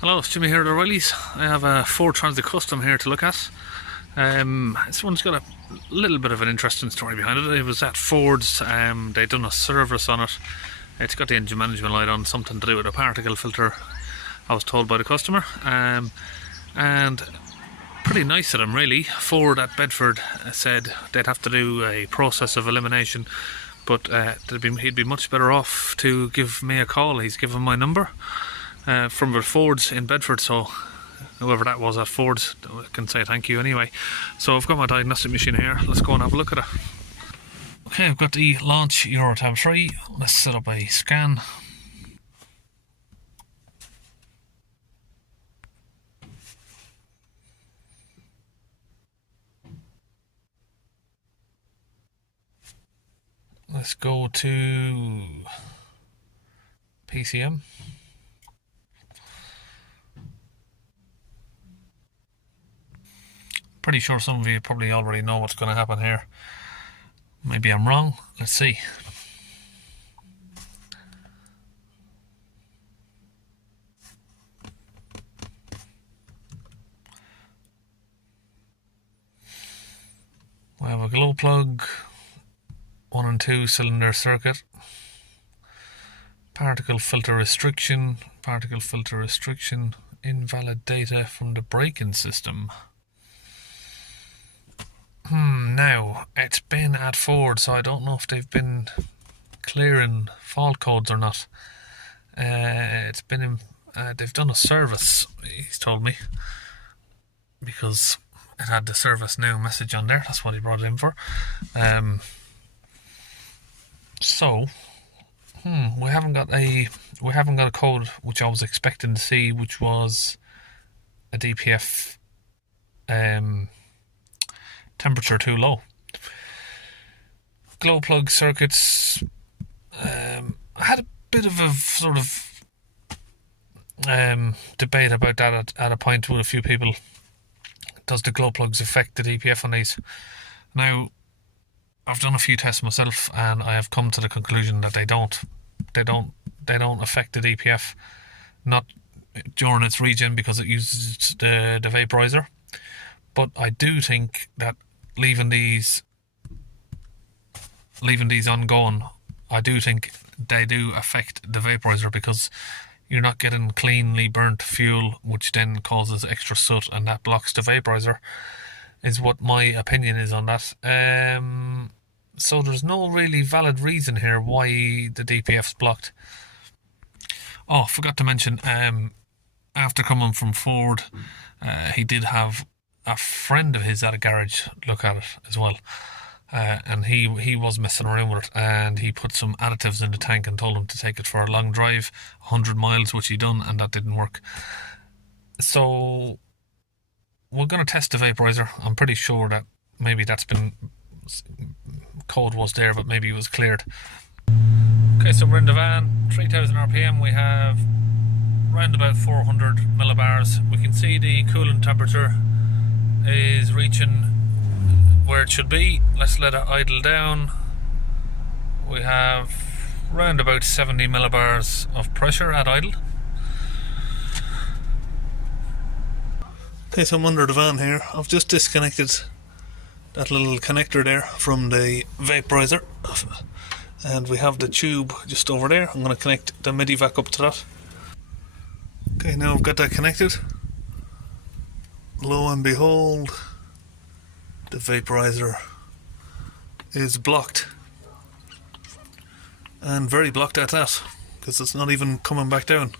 Hello, it's Jimmy here at O'Reilly's. I have a Ford Transit Custom here to look at. This one's got a little bit of an interesting story behind it. It was at Ford's, they'd done a service on it. It's got the engine management light on, something to do with a particle filter, I was told by the customer. And pretty nice of them really. Ford at Bedford said they'd have to do a process of elimination, but he'd be much better off to give me a call. He's given my number from the Fords in Bedford, so whoever that was at Ford's can say thank you anyway. So I've got my diagnostic machine here. Let's go and have a look at it. Okay, I've got the launch Eurotab 3. Let's set up a scan. Let's go to PCM. Pretty sure some of you probably already know what's going to happen here. Maybe I'm wrong. Let's see. We have a glow plug, 1 and 2 cylinder circuit, particle filter restriction, invalid data from the braking system. Now, it's been at Ford, so I don't know if they've been clearing fault codes or not. It's been in, they've done a service, he's told me, because it had the service now message on there. That's what he brought it in for. So we haven't got a code which I was expecting to see, which was a DPF temperature too low. Glow plug circuits, I had a bit of a sort of debate about that at a point with a few people. Does the glow plugs affect the DPF on these? Now, I've done a few tests myself and I have come to the conclusion that they don't affect the DPF, not during its regen because it uses the vaporizer. But I do think that leaving these ongoing, I do think they do affect the vaporizer, because you're not getting cleanly burnt fuel, which then causes extra soot, and that blocks the vaporizer, is what my opinion is on that. So there's no really valid reason here why the DPF's blocked. Oh, forgot to mention, after coming from Ford, he did have a friend of his at a garage look at it as well, and he was messing around with it, and he put some additives in the tank and told him to take it for a long drive, 100 miles, which he done, and that didn't work. So we're going to test the vaporizer. I'm pretty sure that maybe that's been, code was there, but maybe it was cleared. Okay, so we're in the van, 3000 RPM. We have around about 400 millibars. We can see the coolant temperature is reaching where it should be. Let's let it idle down. We have around about 70 millibars of pressure at idle. Okay, so I'm under the van here. I've just disconnected that little connector there from the vaporizer, and we have the tube just over there. I'm going to connect the MIDI-vac up to that. Okay, now I've got that connected. Lo and behold, the vaporizer is blocked, and very blocked at that, because it's not even coming back down.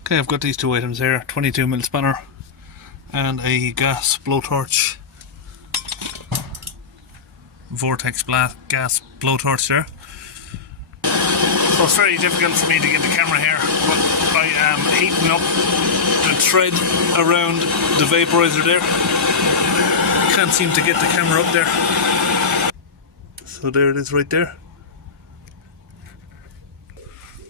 Okay, I've got these two items here, 22mm spanner and a gas blowtorch, vortex gas blowtorch there. So it's very difficult for me to get the camera here, but I am heating up the thread around the vaporizer there. I can't seem to get the camera up there. So there it is right there.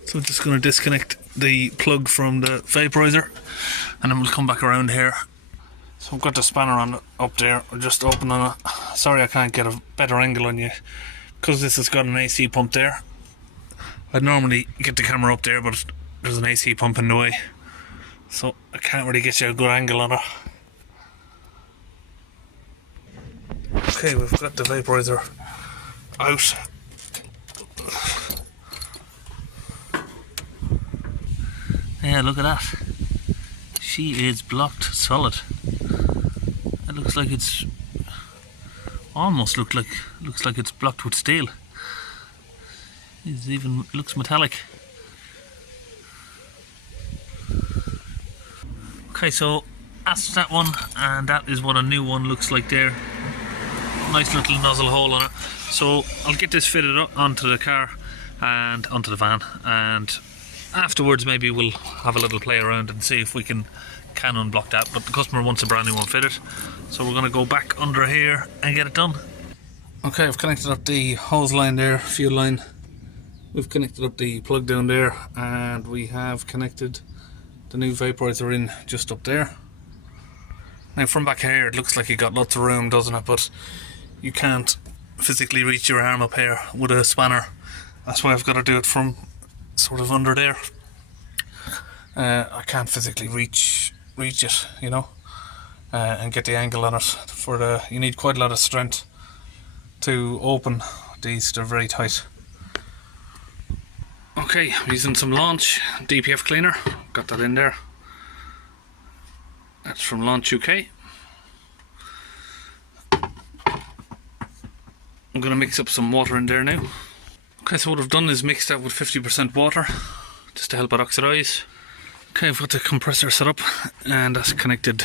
So I'm just going to disconnect the plug from the vaporizer, and then we'll come back around here So I've got the spanner on up there, we're just opening it. Sorry I can't get a better angle on you, because this has got an AC pump there. I'd normally get the camera up there, but there's an AC pump in the way, so I can't really get you a good angle on it. Okay, we've got the vaporizer out. Yeah, look at that. She is blocked solid. It looks like it's almost looks like it's blocked with steel. It even looks metallic. Okay, so that's that one, and that is what a new one looks like there. Nice little nozzle hole on it. So I'll get this fitted up onto the car and onto the van, and afterwards maybe we'll have a little play around and see if we can unblock that, but the customer wants a brand new one fitted, so we're going to go back under here and get it done. Okay, I've connected up the hose line there, fuel line. We've connected up the plug down there, and we have connected the new vaporizer in just up there. Now from back here it looks like you got lots of room, doesn't it, but you can't physically reach your arm up here with a spanner. That's why I've got to do it from sort of under there. I can't physically reach it, you know, and get the angle on it. You need quite a lot of strength to open these. They're very tight. Okay, I'm using some Launch DPF cleaner. Got that in there. That's from Launch UK. I'm going to mix up some water in there now. Okay, so what I've done is mixed that with 50% water just to help it oxidize. Okay, I've got the compressor set up, and that's connected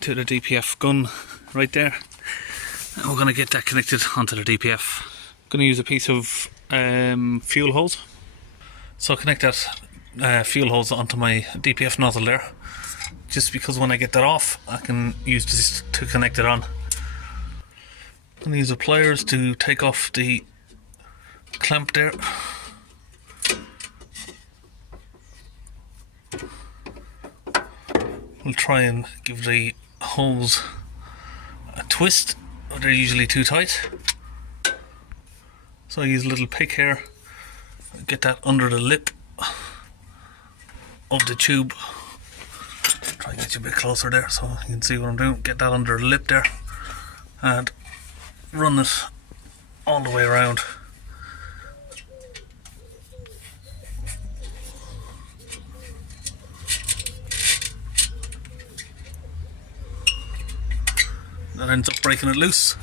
to the DPF gun right there. And we're going to get that connected onto the DPF. I'm going to use a piece of fuel hose. So I'll connect that fuel hose onto my DPF nozzle there, just because when I get that off I can use this to connect it on. I'm going to use the pliers to take off the clamp there. We'll try and give the hose a twist. They're usually too tight, so I use a little pick here, get that under the lip of the tube. Try and get you a bit closer there so you can see what I'm doing. Get that under the lip there and run it all the way around. That ends up breaking it loose.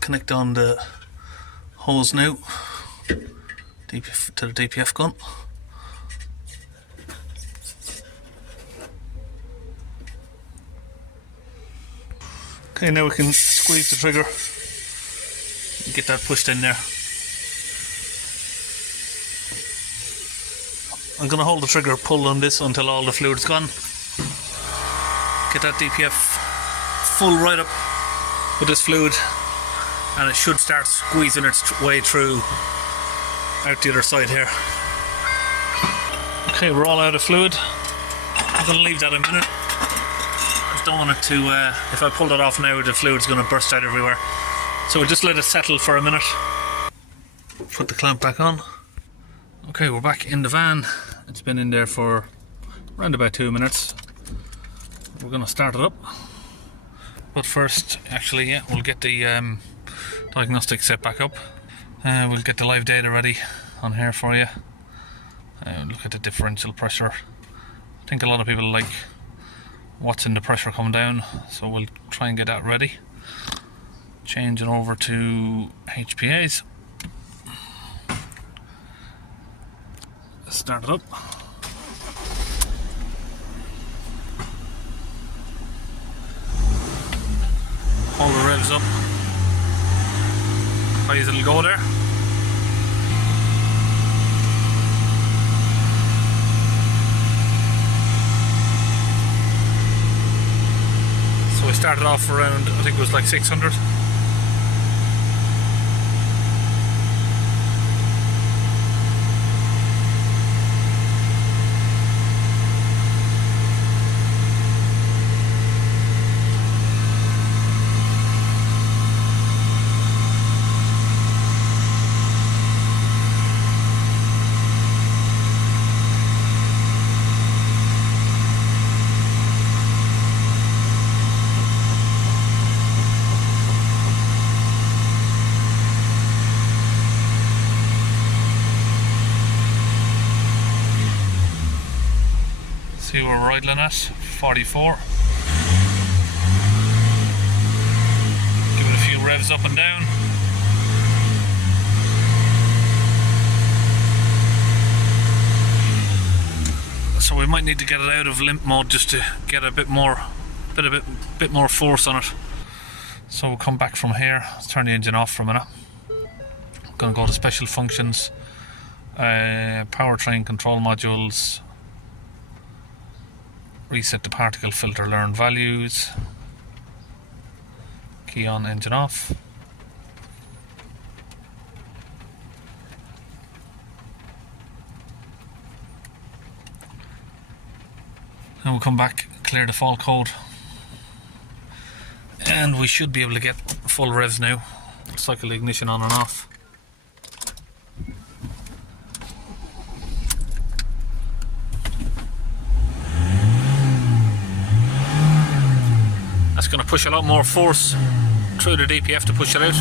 Connect on the hose now to the DPF gun. Okay, now we can squeeze the trigger and get that pushed in there. I'm going to hold the trigger, pull on this until all the fluid's gone. Get that DPF full right up with this fluid, and it should start squeezing its way through out the other side here. Okay, we're all out of fluid. I'm going to leave that a minute. I don't want it to, if I pull that off now, the fluid's going to burst out everywhere. So we'll just let it settle for a minute. Put the clamp back on. Okay, we're back in the van. It's been in there for around about 2 minutes. We're going to start it up, but first, actually, yeah, we'll get the diagnostic set back up. We'll get the live data ready on here for you. Look at the differential pressure. I think a lot of people like what's in the pressure coming down, so we'll try and get that ready. Changing over to HPAs. Start it up. Hold the revs up. High as it'll go there. So we started off around, I think it was like 600. See where we're idling at, 44. Give it a few revs up and down. So we might need to get it out of limp mode just to get a bit more force on it. So we'll come back from here. Let's turn the engine off for a minute. I'm going to go to special functions, powertrain control modules, reset the particle filter, learn values, key on, engine off. Then we'll come back, clear the fault code, and we should be able to get full revs now. Cycle the ignition on and off. That's going to push a lot more force through the DPF to push it out.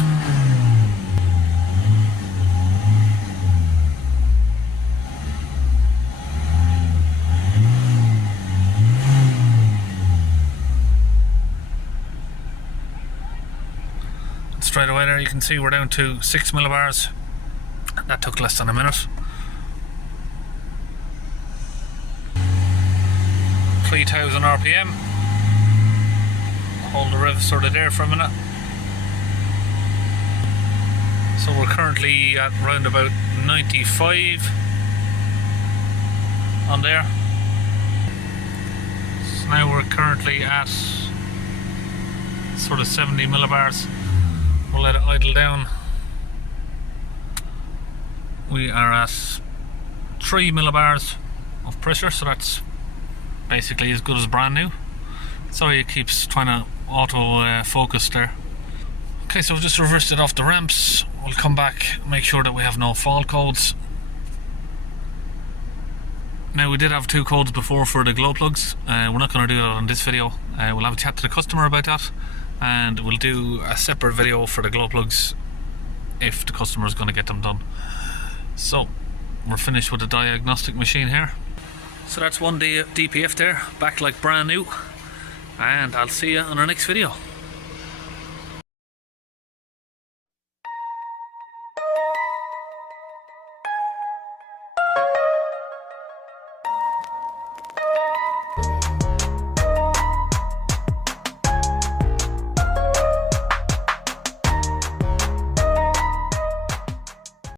Straight away there you can see we're down to 6 millibars. That took less than a minute. 3000 RPM. Hold the rev sort of there for a minute. So we're currently at round about 95 on there. So now we're currently at sort of 70 millibars. We'll let it idle down. We are at 3 millibars of pressure, so that's basically as good as brand new. Sorry, it keeps trying to auto focus there. Okay, so we've just reversed it off the ramps. We'll come back, make sure that we have no fault codes. Now, we did have 2 codes before for the glow plugs. We're not going to do that on this video. We'll have a chat to the customer about that, and we'll do a separate video for the glow plugs if the customer is going to get them done. So we're finished with the diagnostic machine here. So that's one DPF there, back like brand new, and I'll see you on our next video.